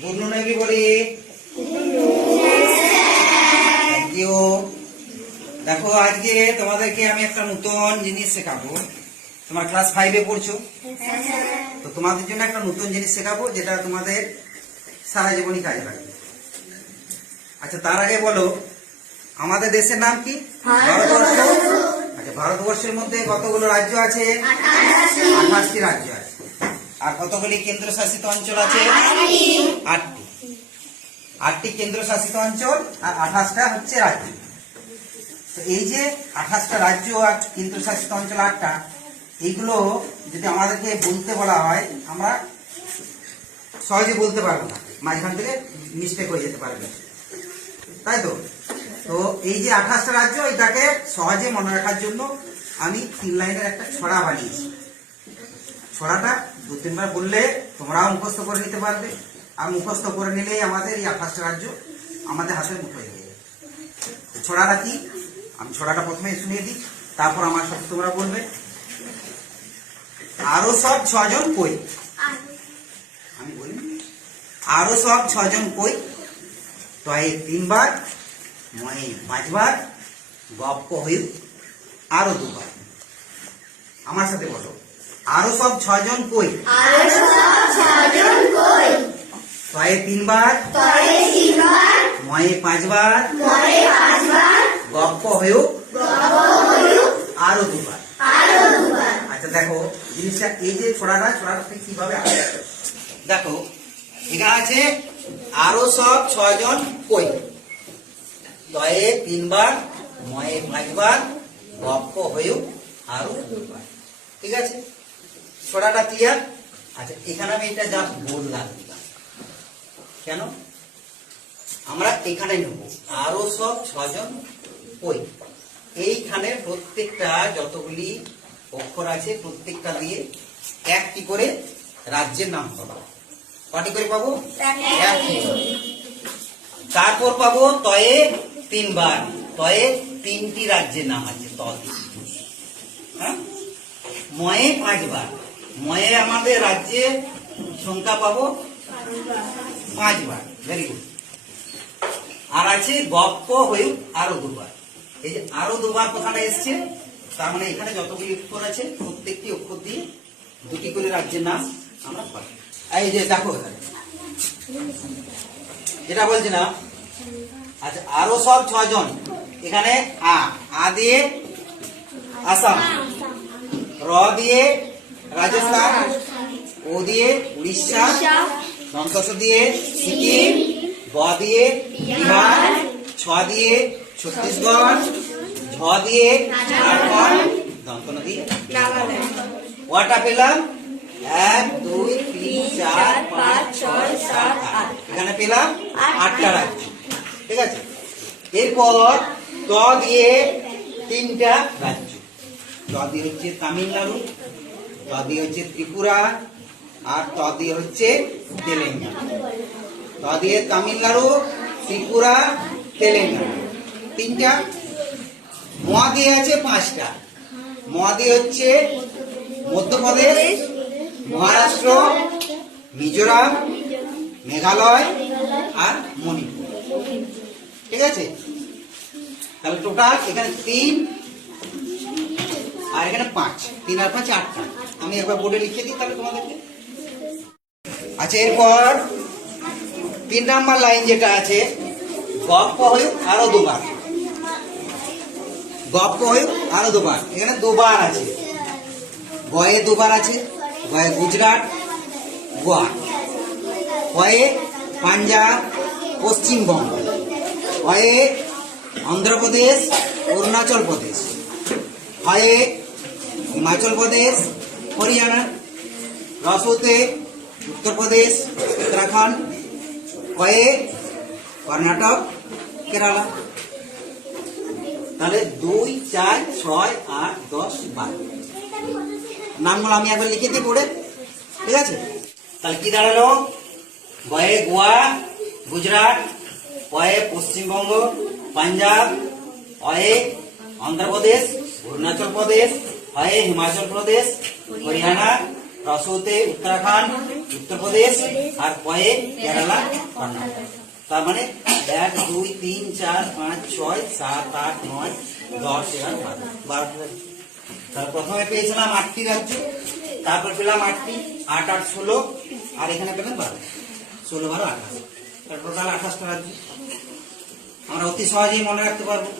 বুনু নাকি বলি। Thank you. দেখো আজকে তোমাদেরকে আমি একটা নতুন জিনিস শেখাবো। তোমার ক্লাস 5-এ পড়ছো, তো তোমাদের জন্য একটা নতুন জিনিস শেখাবো যেটা তোমাদের সারা জীবনই কাজে লাগবে। আচ্ছা, তার আগে বলো আমাদের দেশের নাম কি? ভারতবর্ষ। আচ্ছা, ভারতবর্ষের মধ্যে কতগুলো রাজ্য আছে? 28টি রাজ্য আছে। আর কতগুলি কেন্দ্রশাসিত অঞ্চল আছে? 8টি। 8টি কেন্দ্রশাসিত অঞ্চল আর 28টা হচ্ছে রাজ্য। তো এই যে 28টা রাজ্য আর কেন্দ্রশাসিত অঞ্চল 8টা, এইগুলো যদি আমাদেরকে বলতে বলা হয় আমরা সহজে বলতে পারবো না, মাঝখান থেকে মিস্টেক হয়ে যেতে পারবে, তাই তো? তো এই যে 28টা রাজ্য, এটাকে সহজে মনে রাখার জন্য আমি 3 লাইনের একটা ছড়া বানিয়েছি। ছড়াটা 2-3 বার বললে তোমরাও মুখস্থ করে নিতে পারবে, আর মুখস্থ করে নিলেই আমাদের এই 28টা রাজ্য আমাদের হাতের মুঠোয় হয়ে যাবে। ছড়াটা কি? আমি ছড়াটা প্রথমে শুনিয়ে দিই, তারপর আমার সাথে তোমরা বলবে। আরো সব 6 জন কই। আমি বলি, আরো সব 6 জন কই, তয়ে 3 বার, ময়ে 5 বার, গপ্প হইল আরো 2 বার। আমার সাথে বলো, আরো সব 6 জন কই, তয়ে 3 বার, ময়ে 5 বার, গপ্প হইল আরো 2 বার। আচ্ছা দেখো জিনিসটা, এই যে ছড়াটা কিভাবে আসে দেখো। এখানে আছে আরো সব 6 জন কই, তয়ে 3 বার, ময়ে 5 বার, গপ্প হইল আরো 2 বার। ঠিক আছে, ছড়াটা ক্লিয়ার? আচ্ছা, এখানে আমি এটা জাস্ট বললাম, কেন আমরা এখানে নেব আরো সব 6 জন কই। এইখানে প্রত্যেকটা যতগুলি অক্ষর আছে প্রত্যেকটা দিয়ে একটি করে রাজ্যের নাম পাবো। কটি করে পাবো? একটি। তারপর পাবো তয়ে 3 বার, তয়ে 3টি রাজ্যের নাম আছে ত দিয়ে। হ্যাঁ, ময়ে 5 বার, ময়ে আমাদের রাজ্যের সংখ্যা পাবো 5 বার। Very good. আর আছে গপ্প হয়ে আরো 2 বার। এই যে আরো 2 বার কথাটা এসছে, তার মানে এখানে যতগুলি অক্ষর আছে প্রত্যেকটি অক্ষর দিয়ে 2টি করে রাজ্যের নাম আমরা পাবো। এই যে দেখো এখানে যেটা বলছি না। আচ্ছা, আরো সব 6 জন, এখানে আ দিয়ে আসাম, র দিয়ে রাজস্থান, ও দিয়ে উড়িষ্যা, দন্তস দিয়ে সিকিম, ব দিয়ে বিহার, ছ দিয়ে ছত্তিশগড়, ঝ দিয়ে ঝাড়খণ্ড, দন্তন দিয়ে ওয়াটা পেলাম 1 2 3 4 5 6 7 8। এখানে পেলাম 8টা রাজ্য। ঠিক আছে, এরপর ত দিয়ে 3টা রাজ্য। ত দিয়ে হচ্ছে তামিলনাড়ু, ত দিয়ে হচ্ছে ত্রিপুরা, আর ত দিয়ে হচ্ছে তেলেঙ্গানা। ত দিয়ে তামিলনাড়ু, ত্রিপুরা, তেলেঙ্গানা 3টা। ম দিয়ে আছে 5টা। ম দিয়ে হচ্ছে মধ্যপ্রদেশ, মহারাষ্ট্র, মিজোরাম, মেঘালয় আর মণিপুর। ঠিক আছে, তাহলে টোটাল এখানে 3 আর এখানে 5, 3 আর 5 8টা। আমি একবার বোর্ডে লিখে দিই তাহলে তোমাদেরকে। আচ্ছা, এরপর 3 নাম্বার লাইন যেটা আছে, গপ্প হয়ে আরো 2 বার। গপ্প হয়ে আরো 2 বার, এখানে 2 বার আছে। গয়ে 2 বার আছে, গয়ে গুজরাট, গোয়া, গয়ে পাঞ্জাব, পশ্চিমবঙ্গ, গয়ে অন্ধ্রপ্রদেশ, অরুণাচল প্রদেশ, গয়ে হিমাচল প্রদেশ, হরিয়ানা, রসোতে উত্তরপ্রদেশ, উত্তরাখণ্ড, গয়ে কর্ণাটক, কেরালা। তাহলে 2 4 6 8 10 12 নামগুলো আমি একবার লিখে দিই বোর্ডে। ঠিক আছে, তাহলে কি দাঁড়ালো? গয়ে গোয়া, গুজরাট, গয়ে পশ্চিমবঙ্গ, পাঞ্জাব, গয়ে অন্ধ্রপ্রদেশ, অরুণাচল প্রদেশ, গয়ে হিমাচল প্রদেশ, হরিয়ানা, রসোতে উত্তরাখণ্ড, উত্তরপ্রদেশ, আর পয়ে কেরালা, কর্ণাটক। তার মানে 1 2 3 4 5 6 7 8 9 10 11 12 তার প্রথমে পেয়েছিলাম 8টি রাজ্য, তারপর পেলাম 8টি, 8 8 16, আর এখানে পেলাম 12, 16 12 28, টোটাল 28টা রাজ্য। আমরা অতি সহজেই মনে রাখতে পারবো।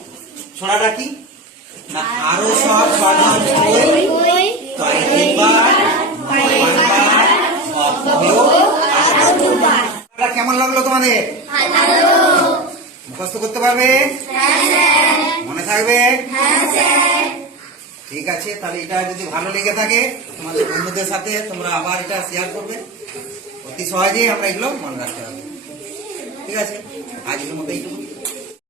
ছড়াটা কি না, আরো সব ছজন কই তয় তিনবার পাঁচবার অপয় আরো। কেমন লাগলো তোমাদের? মুখস্থ করতে পারবে? মনে থাকবে? ঠিক আছে, তাহলে এটা যদি ভালো লেগে থাকে তোমাদের বন্ধুদের সাথে তোমরা আবার এটা শেয়ার করবে। অতি সহজেই আমরা এগুলো মনে রাখতে পারবো। ঠিক আছে, আজকের মতো এইটুকু।